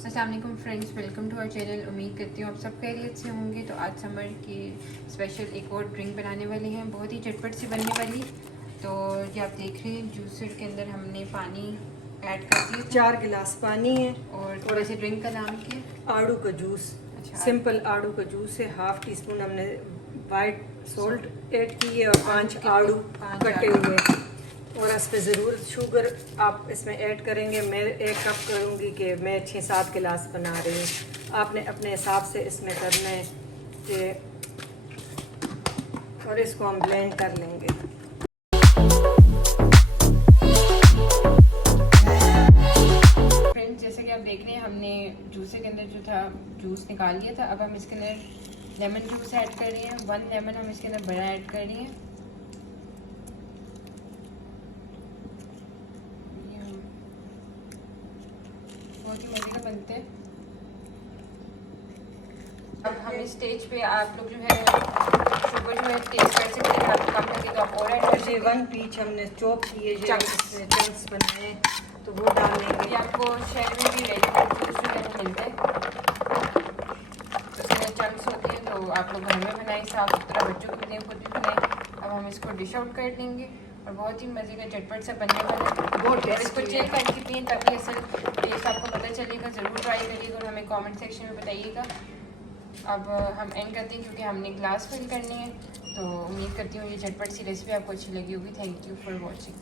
अस्सलाम वालेकुम friends, welcome to our channel. उम्मीद करती हूँ आप सब खैरियत से होंगे। तो आज समर की स्पेशल एक और ड्रिंक बनाने वाले हैं, बहुत ही झटपट से बनने वाली। तो ये आप देख रहे हैं जूसर के अंदर हमने पानी ऐड कर दिया, 4 गिलास पानी है। और वैसे ड्रिंक का नाम क्या है? आड़ू का जूस। अच्छा, सिंपल आड़ू का जूस है। हाफ टी स्पून हमने वाइट सॉल्ट ऐड की है और 5 आड़ू कटे हुए। और इस पे ज़रूर शुगर आप इसमें ऐड करेंगे। मैं 1 कप करूँगी कि मैं 6-7 गिलास बना रही हूँ। आपने अपने हिसाब से इसमें करना है कि, और इसको हम ब्लेंड कर लेंगे। फ्रेंड्स, जैसे कि आप देख रहे हैं हमने जूसर के अंदर जो था जूस निकाल लिया था। अब हम इसके अंदर लेमन जूस ऐड कर रहे हैं। 1 लेमन हम इसके अंदर बड़ा ऐड कर रहे हैं। बहुत ही मजे का बनते हैं। अब हम इस स्टेज पे आप लोग जो है शुगर जो है टेस्ट कर सकते हैं। आप कम लगे तो आप और ऐड कर ये 1 पीच हमने चॉप किए, चंक्स बनाए तो वो डालेंगे। ये आपको शहर में भी रेडीमेड जूस जो है वो मिलता है, उसमें चंक्स होते हैं। तो आप लोग घर में बनाएं, साफ सुथरा, बच्चों को बनाएं, खुद भी बनाएं। अब हम इसको डिश आउट कर देंगे और बहुत ही मज़े का झटपट सा बनने वाला है। बहुत इसको चिल करके पिए ताकि असल टेस्ट आपको पता चलेगा। ज़रूर ट्राई करिएगा और हमें कमेंट सेक्शन में बताइएगा। अब हम एंड करते हैं क्योंकि हमने ग्लास फिल करनी है। तो उम्मीद करती हूँ ये झटपट सी रेसिपी आपको अच्छी लगी होगी। Thank you for watching.